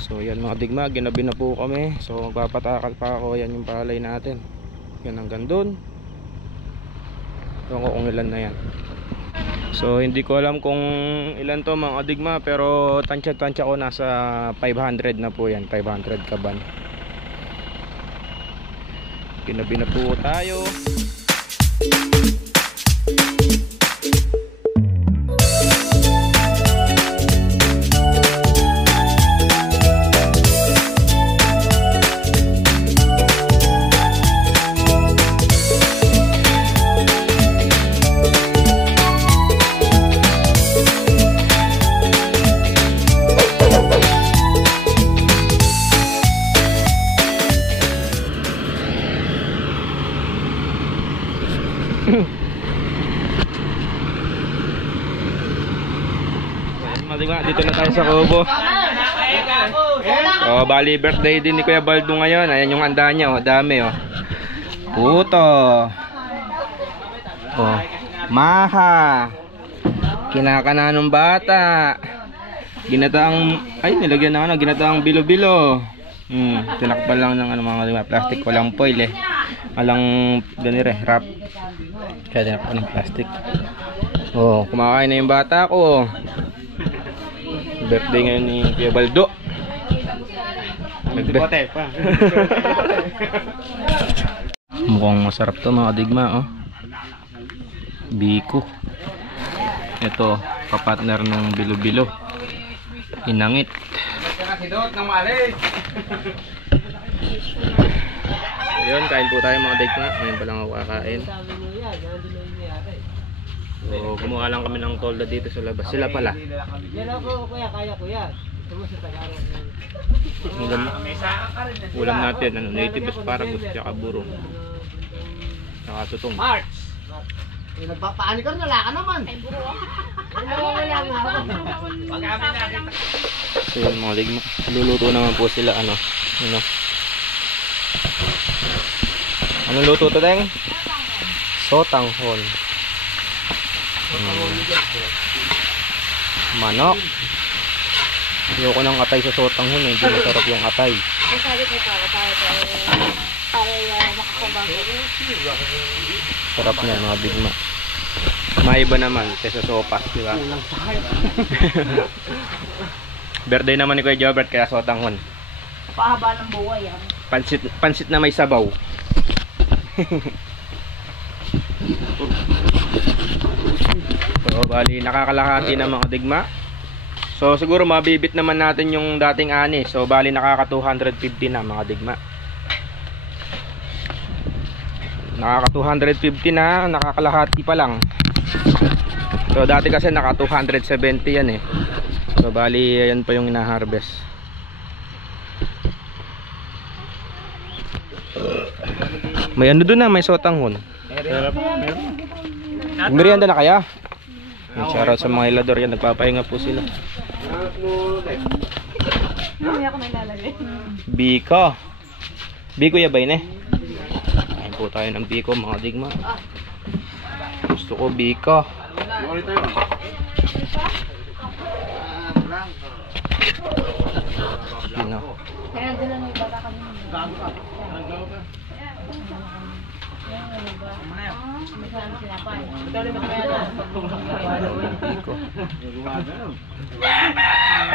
So yan mga digma, ginabi na po kami. So magpapatakal pa ako. Yan yung palay natin. Yan hanggang dun. Ewan ko kung ilan na yan. So hindi ko alam kung ilan to mga digma, pero tansya ko nasa 500 na po yan. 500 kaban. Ginabi na po tayo. Dito na tayo sa Kubo. Oh, bali birthday din ni Kuya Baldo ngayon. Ayan yung handa niya, oh, dami oh. Puto. Oh, maha. Kinakana ng bata. Ginataang nilagyan na ginataang bilo-bilo. Tinakpan lang ng mga plastic, walang foil eh. Walang ganire, wrap. Kaya tinakpan ng plastic. Oh, kumakain na yung bata ko. Birthday ngayon ni Kuya Baldo. Nagbote pa. Mukhang masarap to mga digma oh. Biko. Ito, kapartner ng bilo-bilo. Inangit. Ayun, kain po tayo mga digma. Ngayon pa lang ako kakain. So, kumuha lang kami ng tolda dito sa labas. Sila pala. Yan ako, kuya, kaya kuya. Ulam natin, native asparagus, tsaka burong. Tsaka tutong. March! Nagpapaani ka, wala ka naman. Ay, burong. So yun mga ligma. Luluto naman po sila, ano. Anong luto to, Deng? Sotanghon. Manok. Ayoko ng atay sa sotanghon eh. Hindi masarap yung atay. Sarap niya mga bigma. Maiba naman kaysa sopas, di ba? Birthday naman ni Kuya Jobert kaya sotanghon. Pahaba ng buhay yan. Pansit na may sabaw. So bali nakakalahati ng mga digma. So siguro mabibit naman natin yung dating ani. So bali nakaka 250 na mga digma. Nakaka 250 na, nakakalahati pa lang. So dati kasi naka 270 yan eh. So bali ayan pa yung ina-harvest. May ano doon na, may sotanghon. Merienda na kaya? Shoutout sa mga ilador yan, nagpapahinga po sila. Biko. Biko yabay na eh. Kain po tayo ng biko mga digma. Gusto ko biko. Sino? Kaya dala na yung bata kami.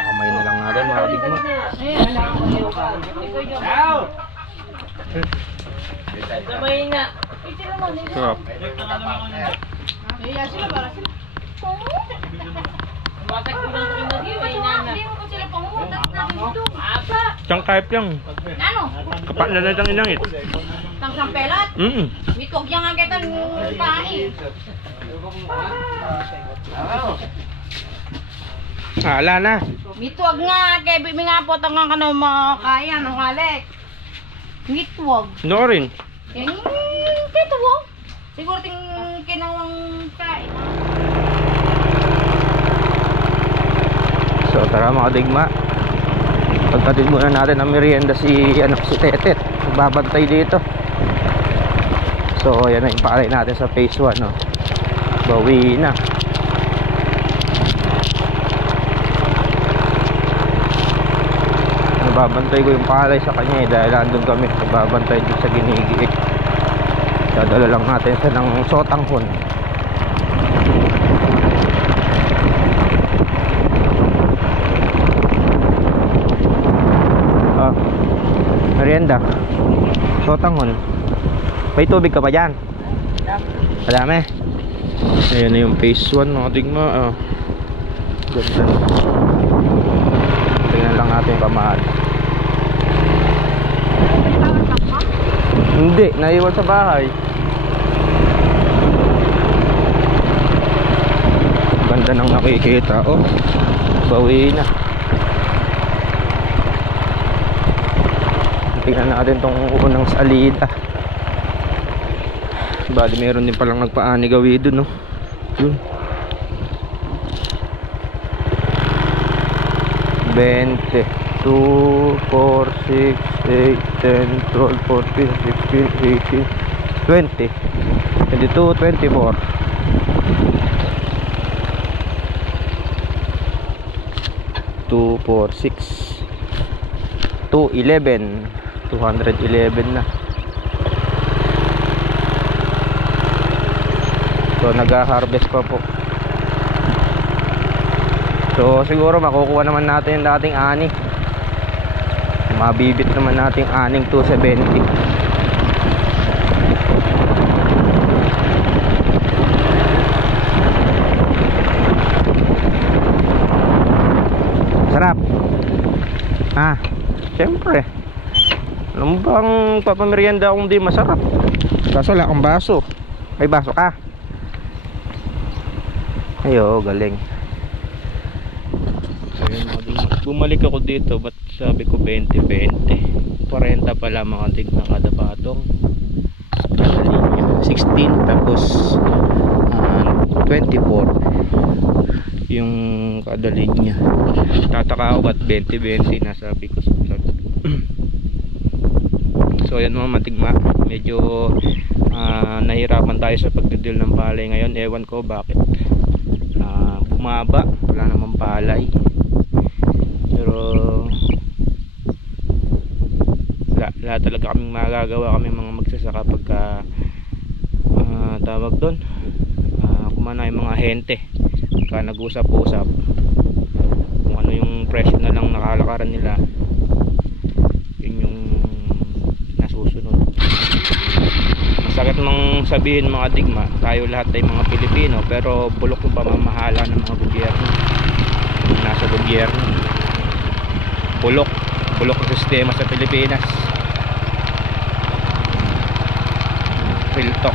Kamay na lang natin mga digma. Kamay nga. Sarap. Siyang kahit lang. Ano? Kapat na lang ang inangit. Tang sampelat? Mitog yang ang kita pae. Ala na. Mitwag nga kay mi nga po tang kano makaya no Alex. Mitwag. No rin. Kito wo. Siguro ting kinawang kain. So tara mga digma. Pagkatid muna natin ang merienda si Tetet. Babantay dito. So yan na yung palay natin sa phase 1 no. Bawi na. Babantay ko yung palay sa kanya dahil andun kami. Babantay dito sa Ginigi. Dadala lang natin sa ng Sotanghon. Merienda Sotanghon. May tubig ka pa dyan? Madami. Ayan na yung phase 1 mga digma. Ganda. Tingnan lang natin yung kamahal. Hindi, naiwan sa bahay. Ganda nang nakikita. Oh, bawi na. Tingnan natin tong unang salida. Bali meron din palang nagpaani gawi dun, no? Yun. 20, 2, 4, 6, 8, 10, 12, 14, 16, 18, 20, 22, 24. 2, 4, 6, 2, 11, 211 na. So nag-harvest pa po. So siguro makukuha naman natin yung dating ani. Mabibit naman natin aning 270. Sarap. Siyempre. Ano bang papamerienda kung di masarap? Kaso wala akong baso. May baso ka? Ayo, galing. Bumalik ako dito, ba't sabi ko 20-20? 40 pala mga tignan kada patong. 16 tapos 24 yung kada linya. Tataka ako ba't 20-20 na sabi ko. So yan mga matigma, medyo nahirapan tayo sa pagdidil ng palay ngayon. Ewan ko bakit bumaba, wala namang palay. Pero wala talaga kaming magagawa, kami mga magsasaka pagka tawag doon kumana yung mga hente pagka nag-usap-usap kung ano yung presyo na lang nakalakaran nila, yun yung nasusunod. Masakit mang sabihin mga digma, tayo lahat ay mga Pilipino, pero bulok yung pamamahala ng mga gobyerno, nasa gobyerno. Bulok ang sistema sa Pilipinas. Real talk.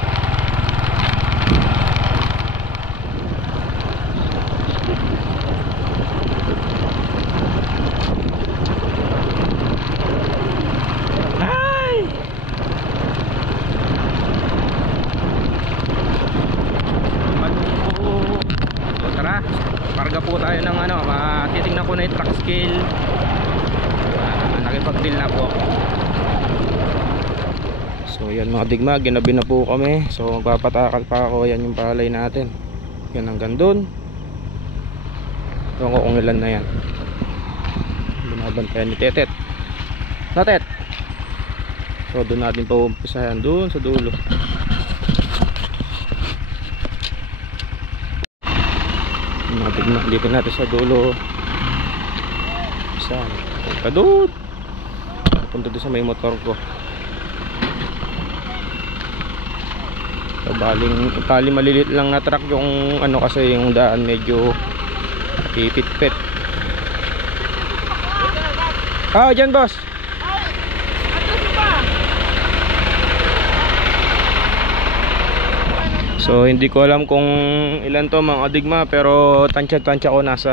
Ay! So tara, karga po tayo ng titingnan ko na yung truck scale. Nakipag-deal na po ako. So yan mga digma, ginabi na po kami. So magpapatakal pa ako. Yan yung palay natin. Yan hanggang dun. Ewan ko kung ilan na yan. Binabantayan ni Tetet. Natet! So doon natin pa umpisahan, doon sa dulo. Mga digma, dito natin sa dulo. Saan? Doon! Punta doon sa may motor ko. So, bali malilit lang na truck yung kasi yung daan medyo pipit-pit. Dyan boss. So hindi ko alam kung ilan to mga digma, pero tansya ko nasa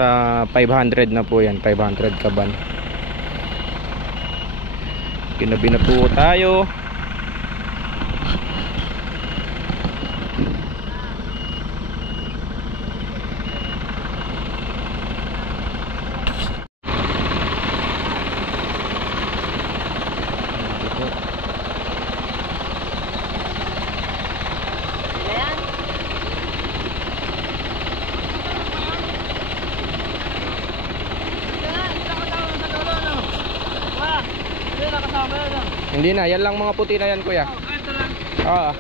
500 na po yan, 500 kaban. Ginabi na po tayo. Hindi na, yan lang mga puti na yan kuya. Oo.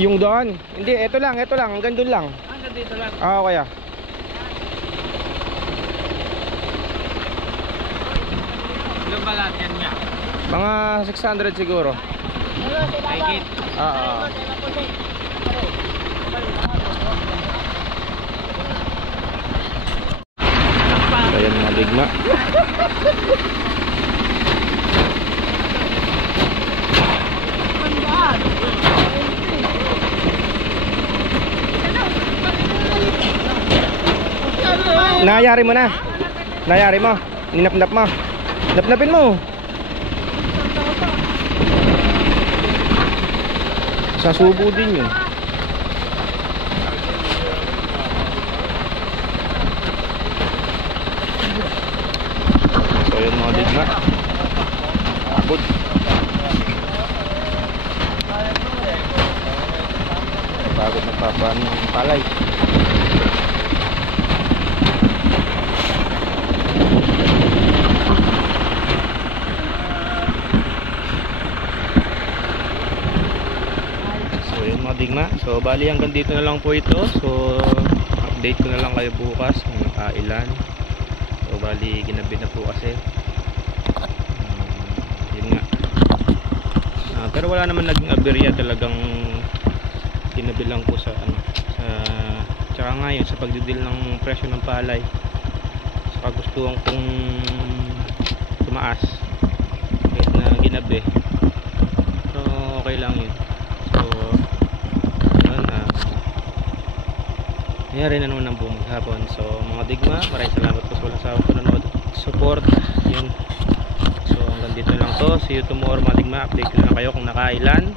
Yung doon? Hindi, ito lang, hanggang doon lang. Hanggang dito lang. Oo kuya. Ilang balat yan niya? Mga 600 siguro. Higit. Oo. Ayan mga ligma. Nayari mo na. Nayari mo. Ninapnap mo. Napnapin mo. Sasubo din yun. So yun mga digma. Abot. Pagod nagpapaan ng palay. Digma. So bali hanggang dito na lang po ito. So update ko na lang kayo bukas kung nakailan. So bali ginabi na po kasi yun nga. Pero wala naman naging aberya, talagang ginabi lang po sa ano, tsaka ngayon sa pagdidil ng presyo ng palay, sa kagustuhan kong tumaas kahit na ginabi, so okay lang yun. Nangyari na naman ang buong maghapon. So mga digma, maraming salamat po sa walang sawang panonood, support yun. So hanggang dito lang to. See you tomorrow mga digma. Update ko na lang kayo kung nakailan.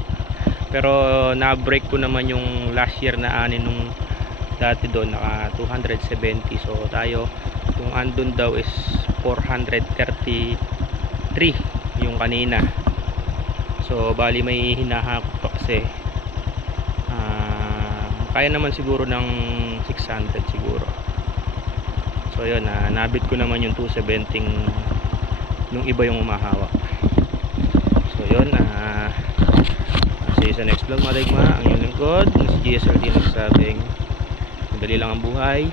Pero na-break ko naman yung last year na ani nung dati doon, naka 270. So tayo, kung andun daw is 433 yung kanina. So bali may hinahakot pa kasi kaya naman siguro ng 600 siguro. So yun, nabit ko naman yung 270 nung iba yung umahawak. So yun, see you sa next vlog mga digma. Ang iyong lingkod, si GSLD nagsasabing madali lang ang buhay,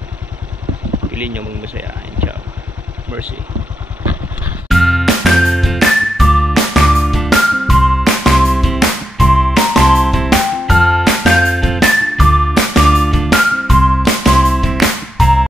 piliin nyo mong masaya. Ciao, mercy.